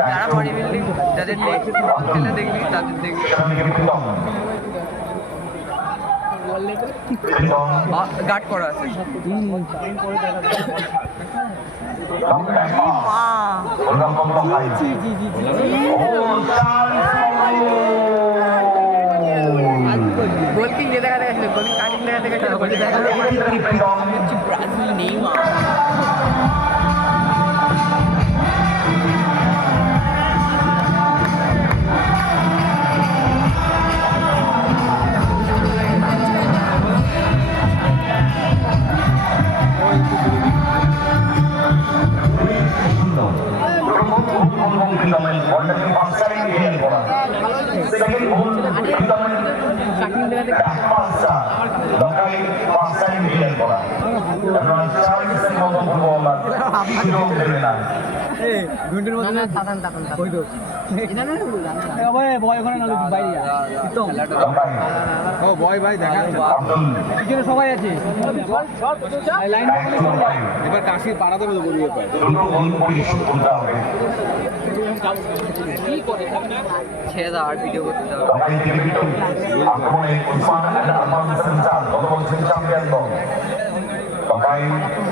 যারা body building যাদের খেলে দেখবি তাদের দেখবি গার্ড করা আছে। গোলকিং দেখা গেছিল, গোলকিং কাটিং দেখা গেছিল, ব্রাজিল নেইমার। সবাই আছে এবার কাশি পাড়া দেবে ছেড়ে দাও আর ভিডিও করতে হবে।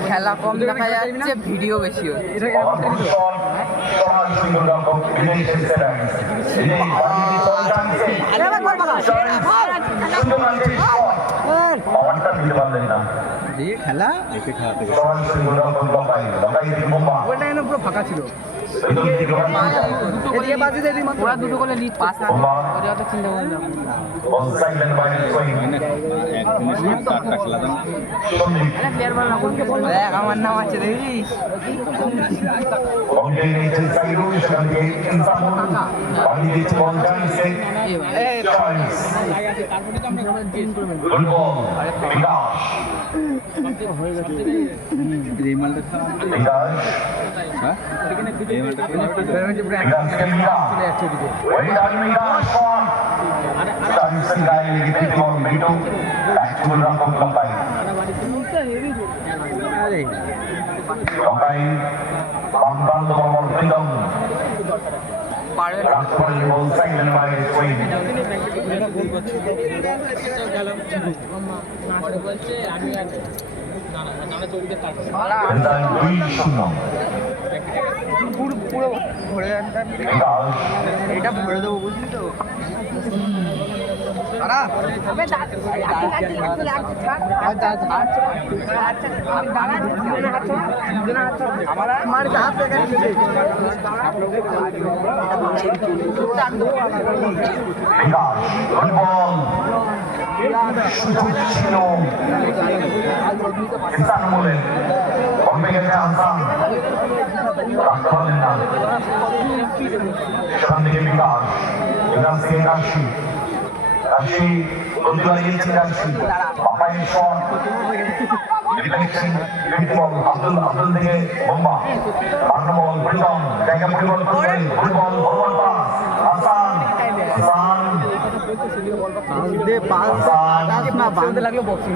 খেলা কম দেখা যাচ্ছে, ভিডিও বেশি হচ্ছে। খেলা পুরো ফাঁকা ছিল। ওরা দুটো করে লিড পাস না চিন্তা করলাম আমার নাম আছে দেখিস পুরো ভরে এটা ভরে দেবো বুঝলি তো। লাগলো বক্সিং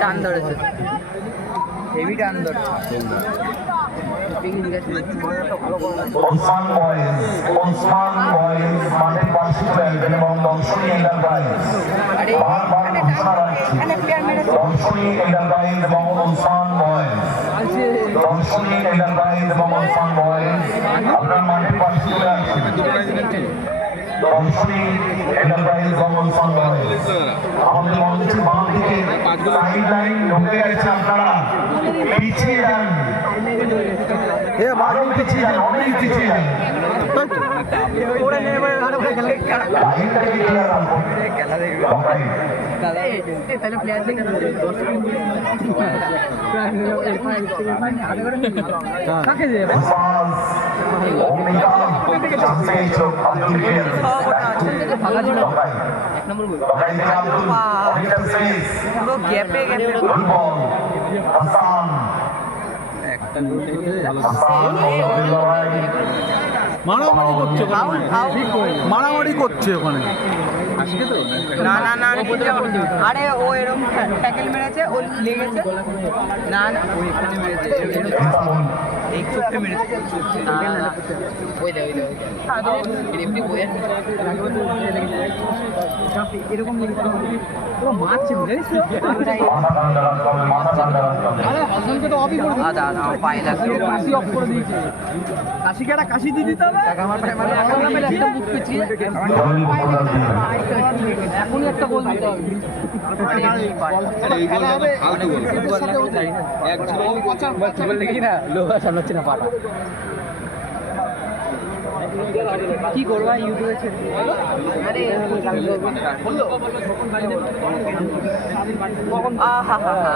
টান ধরেছে, হেভি টান ধরেছে। Osman Boys মাঠের পাশে খেলবেন এবং দর্শনী এন্টারপ্রাইজ বারবার ঘোষণা রাখছি, দর্শনী এন্টারপ্রাইজ এবং ওসমান বয়েজ, দর্শনী এন্টারপ্রাইজ এবং ওসমান বয়েজ আপনার মাঠের পাশে চলে আসছেন। দর্শনী এন্টারপ্রাইজ এবং ওসমান বয়েজ আমাদের মঞ্চের বাম দিকে সাইড লাইন ঢুকে গেছে, আপনারা পিছিয়ে যান। এ মাঠে পিছিয়ে যায়, অনেক পিছিয়ে যায়। তাই তো? ওরা নিয়ে এবার আরো খেলা লাইনটাকে ক্লিয়ার রাখো খেলা দেখবে লঙ্কাই তাহলে প্লেয়ার থেকে কাকে যে রেসপন্স অমিতা চান্সেস আব্দুল গেল লঙ্কাই লঙ্কাই থেকে আব্দুল অমিতা ফেস পুরো গ্যাপে গ্যাপে ফুটবল হাসান হাসান লড়াই মারামারি করছে ওখানে, মারামারি করছে ওখানে। না না না আরে ও এরকম ট্যাকেল মেরেছে ও লেগেছে না না ও এখানে মেরেছে ইস্তাম্বুল এই চোখে মেরেছে ওই দে এমনি বইয়ে এরকম লেগেছে পুরো মারছে বুঝিস মাথা ঠান্ডা রাখতে হবে, মাথা ঠান্ডা রাখতে হবে। আদা না পাই লাগছে কাশি অফ করে দিয়েছে কাশি কেডা কাশি দিয়ে দিতে হবে আমার পায়ে মানে একটা বুক পেছি জরুরি প্রোগ্রাম দিয়ে দেবে। এখনই একটা গোল দিতে হবে কি করবা ইউটিউবে আহা হা হা